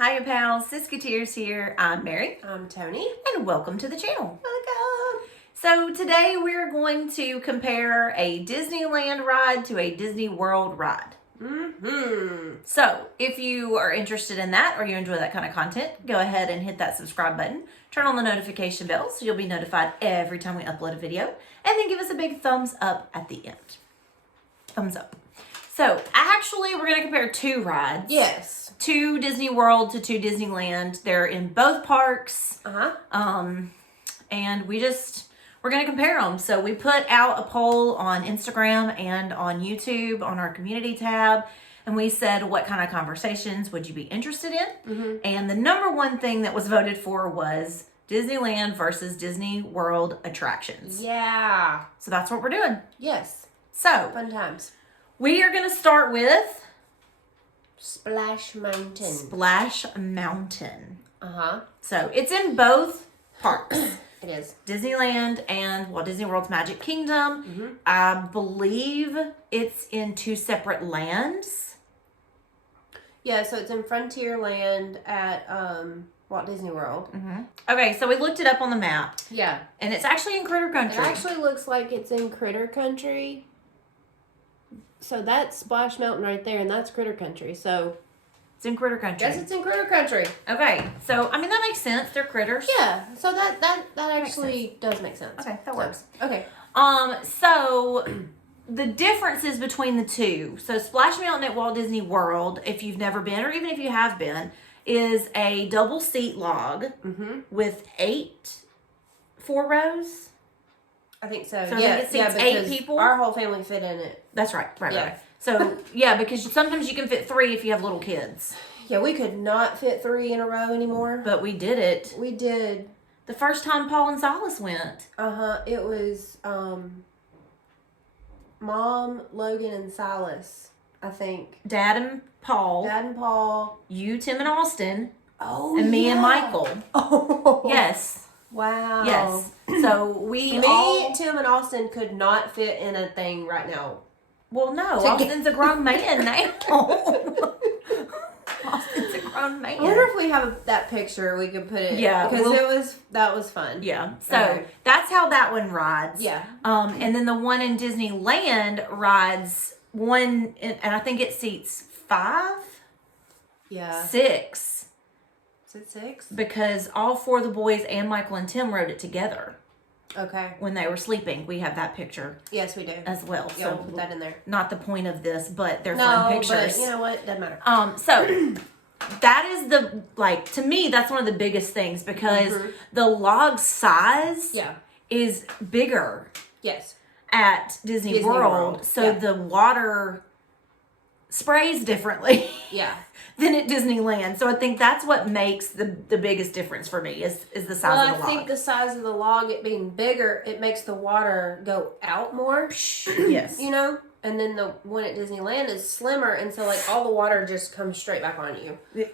Hiya pals, Siskateers here. I'm Mary. I'm Tony. And welcome to the channel. Welcome. So today we're going to compare a Disneyland ride to a Disney World ride. So if you are interested in that or you enjoy that kind of content, go ahead and hit that subscribe button. Turn on the notification bell so you'll be notified every time we upload a video. And then give us a big thumbs up at the end. Thumbs up. So actually we're going to compare two rides. Yes. To Disney World to Disneyland. They're in both parks. And we're going to compare them. So we put out a poll on Instagram and on YouTube on our community tab. And we said, what kind of conversations would you be interested in? And the number one thing that was voted for was Disneyland versus Disney World attractions. Yeah. So that's what we're doing. Yes. So Fun times. we are going to start with Splash Mountain. Splash Mountain. Uh-huh. So it's in both parks. It is. Disneyland and Walt Disney World's Magic Kingdom. I believe it's in two separate lands. Yeah, so it's in Frontierland at Walt Disney World. Okay, so we looked it up on the map. Yeah. And it's actually in Critter It Country. actually looks like it's in Critter Country. So that's Splash Mountain right there, and that's Critter Country. So It's in Critter Country. guess it's in Critter Country. Okay, so I mean that makes sense. They're critters. Yeah. So that actually does make sense. Okay, that works. Okay. So the differences between the two. So Splash Mountain at Walt Disney World, if you've never been, or even if you have been, is a double seat log with 4 rows. I think so. So I think it seats 8 people. Our whole family fit in it. That's right. Yeah. Right. So, yeah, because sometimes you can fit 3 if you have little kids. Yeah, we could not fit 3 in a row anymore. But we did it. We did. The first time Paul and Silas went. It was Mom, Logan, and Silas, I think. Dad and Paul. Dad and Paul. You, Tim, and Austin. Oh, and me and Michael. Oh. Yes. Wow. Yes. So we Tim, and Austin could not fit in a thing right now. Well, no. Austin's a grown man now. Austin's a grown man. I wonder if we have that picture, we could put it. Yeah. Because that was fun. Yeah. So that's how that one rides. Yeah. And then the one in Disneyland rides and I think it seats 5? Yeah. 6. Is it 6? Because all 4 of the boys and Michael and Tim rode it together. Okay. When they were sleeping. We have that picture. Yes, we do. As well. Yeah, So we'll put that in there. Not the point of this, but they're fun pictures. But you know what? Doesn't matter. So that is to me, that's one of the biggest things because the log size is bigger. Yes. At Disney World. So the water sprays differently. Yeah. Than at Disneyland. So I think that's what makes the biggest difference for me is the size of the log. I think the size of the log, it being bigger, it makes the water go out more. Yes. You know? And then the one at Disneyland is slimmer, and so like all the water just comes straight back on you.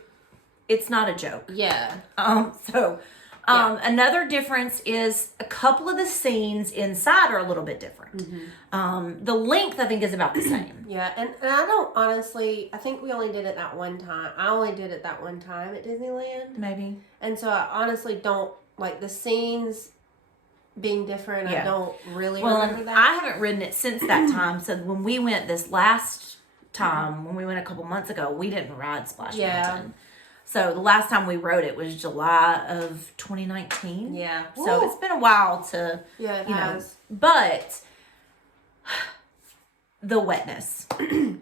It's not a joke. Yeah. Another difference is a couple of the scenes inside are a little bit different. The length, I think, is about the same. Yeah, and I don't honestly, I think we only did it that one time. I only did it that one time at Disneyland. Maybe. And so I honestly don't, like the scenes being different, I don't really remember that. I haven't ridden it since that time. So when we went this last time, when we went a couple months ago, we didn't ride Splash Mountain. So the last time we rode it was July of 2019. Yeah. So it's been a while to, it has. But the wetness.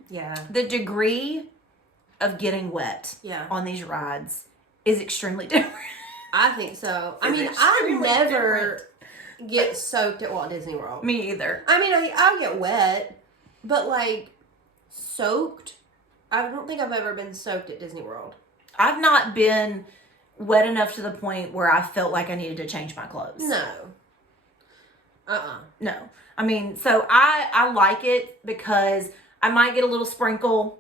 Yeah. The degree of getting wet on these rides is extremely different. I think so. I mean, I never get soaked at Walt Disney World. Me either. I mean, I'll get wet, but like soaked, I don't think I've ever been soaked at Disney World. I've not been wet enough to the point where I felt like I needed to change my clothes. No. No. I mean, so I like it because I might get a little sprinkle,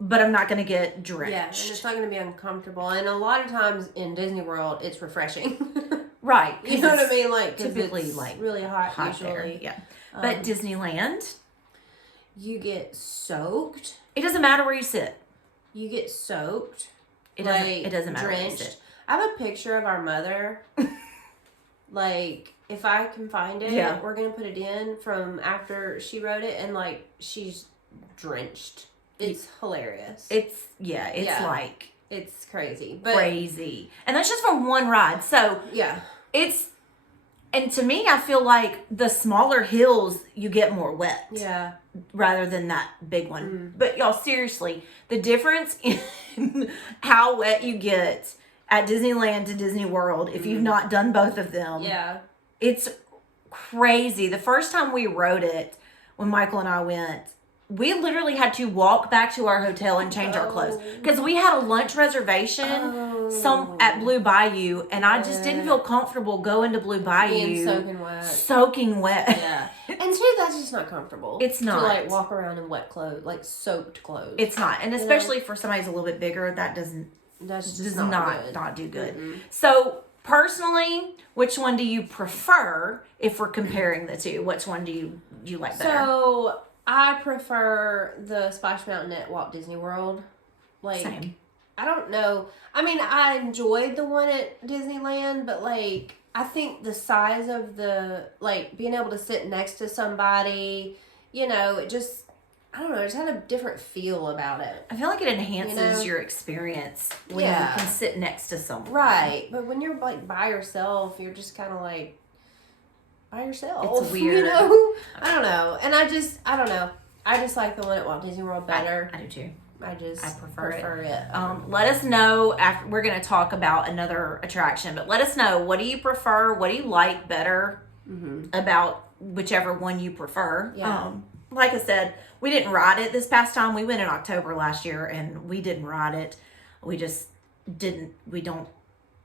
but I'm not going to get drenched. Yeah, and it's not going to be uncomfortable. And a lot of times in Disney World, it's refreshing. Right. You know what I mean? Like, typically it's like really hot usually. There. Yeah. But Disneyland, you get soaked. It doesn't matter where you sit. You get soaked. It doesn't matter. Drenched. I have a picture of our mother. Like, if I can find it, Yeah. we're gonna put it in from after she wrote it, and like she's drenched. It's hilarious. It's Yeah. like It's crazy, but crazy, and that's just for one ride. So yeah, and to me, I feel like the smaller hills you get more wet. yeah. Rather than that big one. But y'all, seriously, the difference in how wet you get at Disneyland to Disney World, if you've not done both of them, Yeah. it's crazy. The first time we rode it, when Michael and I went, we literally had to walk back to our hotel and change our clothes because we had a lunch reservation at Blue Bayou, and I just didn't feel comfortable going to Blue Bayou Being soaking wet. soaking wet. Yeah. And too, that's just not comfortable. It's not. To like walk around in wet clothes, like soaked clothes. It's not, and especially for somebody who's a little bit bigger, that That's does just not do good. So personally, which one do you prefer if we're comparing the two? Which one do you like better? So I prefer the Splash Mountain at Walt Disney World. Like, Same. I don't know. I mean, I enjoyed the one at Disneyland, but like, I think the size of the, like, being able to sit next to somebody, you know, it just, I don't know, it just had a different feel about it. I feel like it enhances You know? your experience when Yeah. you can sit next to someone. Right. But when you're like by yourself, you're just kind of like by yourself. It's weird. You know? I don't know. And I don't know. I just like the one at Walt Disney World better. I do too. I prefer it. Let us know after we're going to talk about another attraction, but let us know, what do you prefer? What do you like better about whichever one you prefer? Yeah. Like I said, we didn't ride it this past time. We went in October last year and we didn't ride it. We just we don't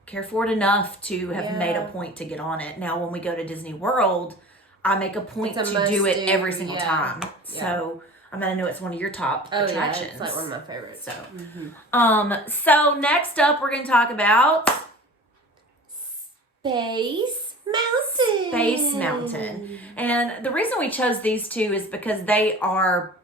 care for it enough to have made a point to get on it. Now, when we go to Disney World, I make a point It's a to do it must-do, every single time. Yeah. So, I mean, I know it's one of your top attractions. Yeah, it's like one of my favorites. So, so next up, we're going to talk about Space Mountain. Space Mountain. And the reason we chose these two is because they are,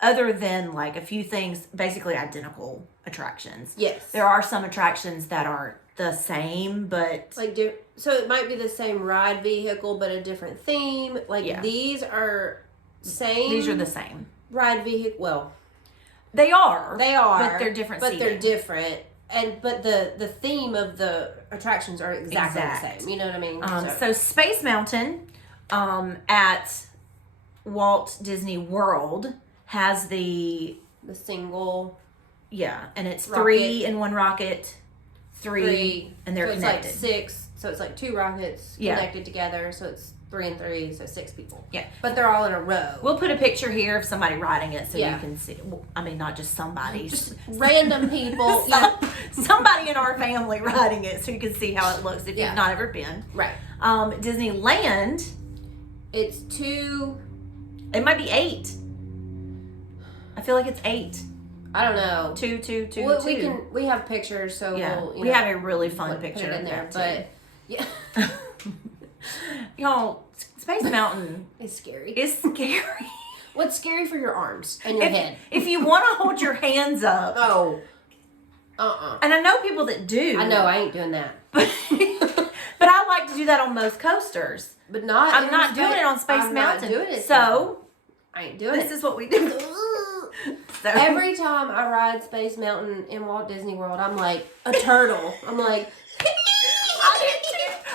other than like a few things, basically identical attractions. Yes. There are some attractions that are the same, but Like, so it might be the same ride vehicle, but a different theme. Like, Yeah. these are same. these are the same. Ride vehicle. Well, They are. they are. But they're different But they're seating. different. But the theme of the attractions are exactly the same. You know what I mean? So Space Mountain at Walt Disney World has the single and it's rocket. 3 in one rocket, three and they're so it's connected. like 6. So it's like 2 rockets Yeah. connected together. So it's 3 and 3. So 6 people. Yeah. But they're all in a row. We'll put a picture here of somebody riding it so Yeah. you can see. Well, I mean, not just somebody. Just random people. Yeah. Somebody in our family riding it so you can see how it looks if Yeah. you've not ever been. Right. Disneyland, It's 2. it might be 8. I feel like it's 8. I don't know. 2, 2, 2, Well, 2. we have pictures, so Yeah, we'll, we have a really fun put picture it in of there. that, But yeah, Y'all, Space Mountain it's scary. is scary. What's scary for your arms and your head? If you want to hold your hands up, Oh, and I know people that do. I know I ain't doing that, but I like to do that on most coasters. but not. I'm not doing it on Space I'm Mountain. Not doing it. So I ain't doing this it. is what we do. So, Every time I ride Space Mountain in Walt Disney World, I'm like a turtle. I'm like,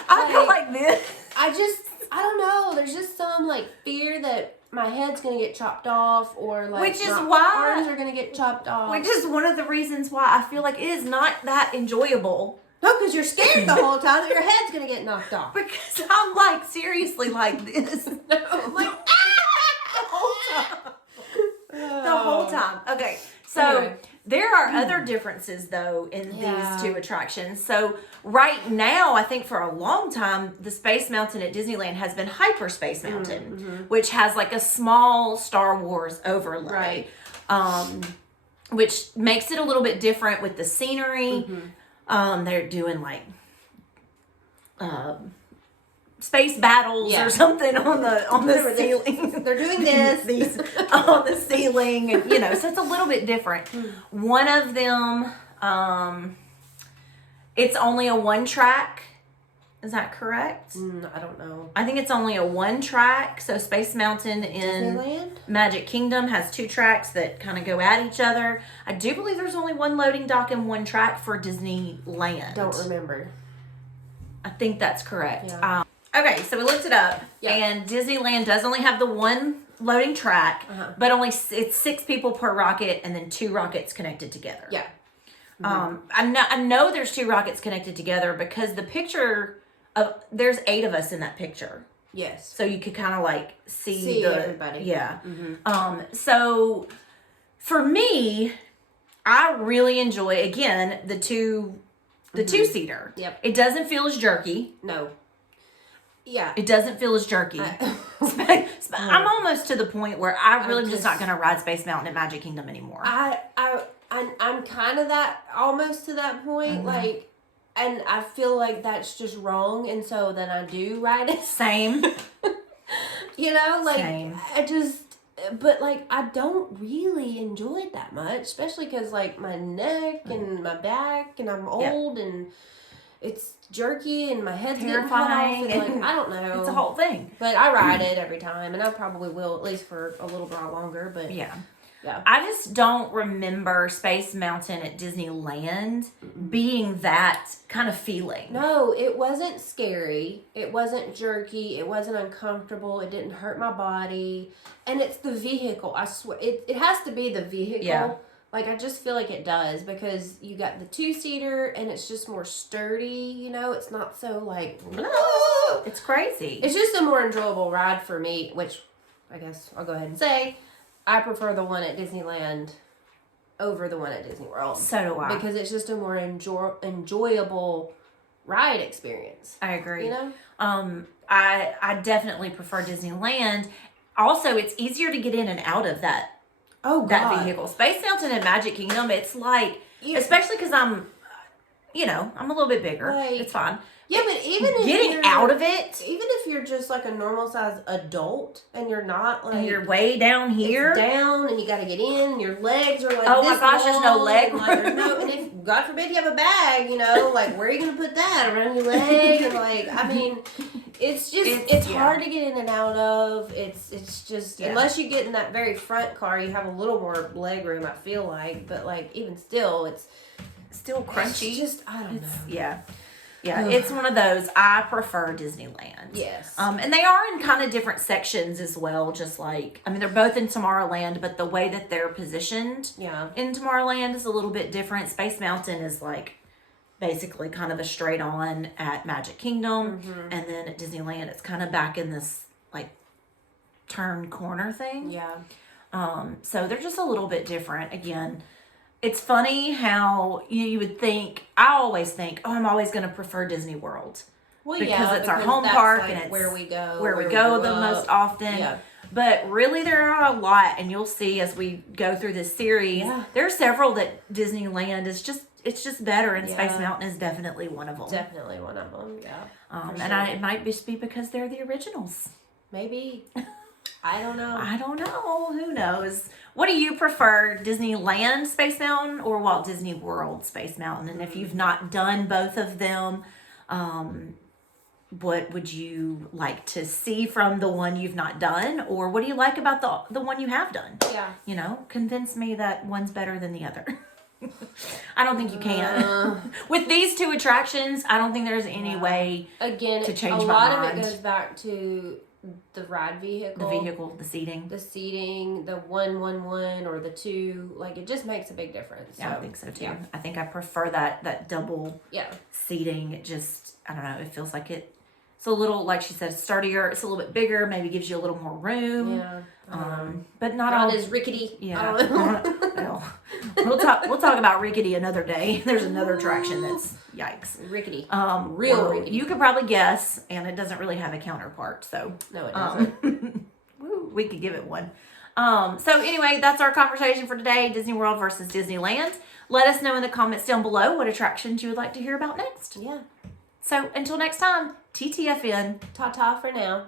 I feel like this. I don't know. There's just some like fear that my head's gonna get chopped off, or like Which is my why- arms are gonna get chopped off. Which is one of the reasons why I feel like it is not that enjoyable. No, because you're scared the whole time that your head's gonna get knocked off. Because I'm like seriously like this. I'm like, the whole time. The whole time. Okay, so Anyway. there are other differences though in Yeah. these two attractions. So right now, I think for a long time, the Space Mountain at Disneyland has been Hyperspace Mountain, which has like a small Star Wars overlay, which makes it a little bit different with the scenery. They're doing like space battles or something on the ceiling. They're doing this. These on the ceiling, and so it's a little bit different. One of them, It's only a 1-track. Is that correct? I don't know. I think it's only a 1-track. So Space Mountain in Disneyland? Magic Kingdom has 2 tracks that kind of go at each other. I do believe there's only 1 loading dock and 1 track for Disneyland. Don't remember. I think that's correct. Yeah. Okay, so we looked it up, Yeah. and Disneyland does only have the 1 loading track, but it's 6 people per rocket, and then 2 rockets connected together. Yeah. I know there's 2 rockets connected together because the picture of there's 8 of us in that picture, Yes. so you could kind of like see everybody. Yeah. So for me, I really enjoy again the 2-seater. Yep. It doesn't feel as jerky. No. Yeah. It doesn't feel as jerky. I'm almost to the point where I really am just not going to ride Space Mountain at Magic Kingdom anymore. I'm kind of that, almost to that point, like, and I feel like that's just wrong, and so then I do ride it. Same. You know, like, Same. but like, I don't really enjoy it that much, especially because, like, my neck and my back, and I'm old, and it's jerky, and my head's Terrifying. getting cut off, and, like, I don't know. It's a whole thing. But I ride it every time, and I probably will, at least for a little while longer, but Yeah. yeah. I just don't remember Space Mountain at Disneyland being that kind of feeling. No, it wasn't scary. It wasn't jerky. It wasn't uncomfortable. It didn't hurt my body. And it's the vehicle. I swear. It has to be the vehicle. Yeah. Like, I just feel like it does because you got the 2-seater and it's just more sturdy, you know? It's not so like, It's crazy. it's just a more enjoyable ride for me, which I guess I'll go ahead and say I prefer the one at Disneyland over the one at Disney World. So do I. Because it's just a more enjoyable ride experience. I agree. You know? I definitely prefer Disneyland. Also, it's easier to get in and out of that that vehicle. Space Mountain and Magic Kingdom, it's like, especially because I'm a little bit bigger. Like, it's fine. Yeah, but even if Getting you're- out of it, even if you're just like a normal size adult and you're not like and you're way down here. it's down and you got to get in, and your legs are like Oh my this gosh, there's no long, leg and, like, there's no, and if God forbid you have a bag, you know, like where are you gonna put that around your leg? And like, I mean, it's just it's hard to get in and out of. It's just unless you get in that very front car, you have a little more leg room. I feel like, but like even still, it's still crunchy. It's just I don't know. Yeah. Yeah, it's one of those. I prefer Disneyland. Yes. And they are in kind of different sections as well. Just like, I mean, they're both in Tomorrowland, but the way that they're positioned in Tomorrowland is a little bit different. Space Mountain is like basically kind of a straight on at Magic Kingdom. And then at Disneyland, it's kind of back in this like turn corner thing. Yeah. So they're just a little bit different. Again, it's funny how you would think, I always think, I'm always going to prefer Disney World. Well, Because it's our because home that's, park like, and it's where we go the most often. Yeah. But really, there are a lot, and you'll see as we go through this series, there are several that Disneyland is it's just better, and Space Mountain is definitely one of them. Definitely one of them, yeah. And it might just be because they're the originals. Maybe. I don't know. I don't know. Who knows? What do you prefer, Disneyland Space Mountain or Walt Disney World Space Mountain? And if you've not done both of them, what would you like to see from the one you've not done? Or what do you like about the one you have done? Yeah. You know, convince me that one's better than the other. I don't think you can. With these 2 attractions, I don't think there's any way Again, to change a my lot mind. of it goes back to the ride vehicle. The seating. The seating, the 1-1-1 or the 2, like it just makes a big difference. Yeah, I think so too. Yeah. I think I prefer that double Yeah. seating. It just, I don't know, it feels like it's a little, like she said, sturdier. It's a little bit bigger, maybe gives you a little more room. Yeah. But not all as rickety. Yeah. I don't know. Well, we'll talk about rickety another day. There's another attraction that's yikes. Rickety. Real rickety. You could probably guess, and it doesn't really have a counterpart, so No, it doesn't. woo, we could give it one. So anyway, that's our conversation for today, Disney World versus Disneyland. Let us know in the comments down below what attractions you would like to hear about next. Yeah. So until next time, TTFN. Ta-ta for now.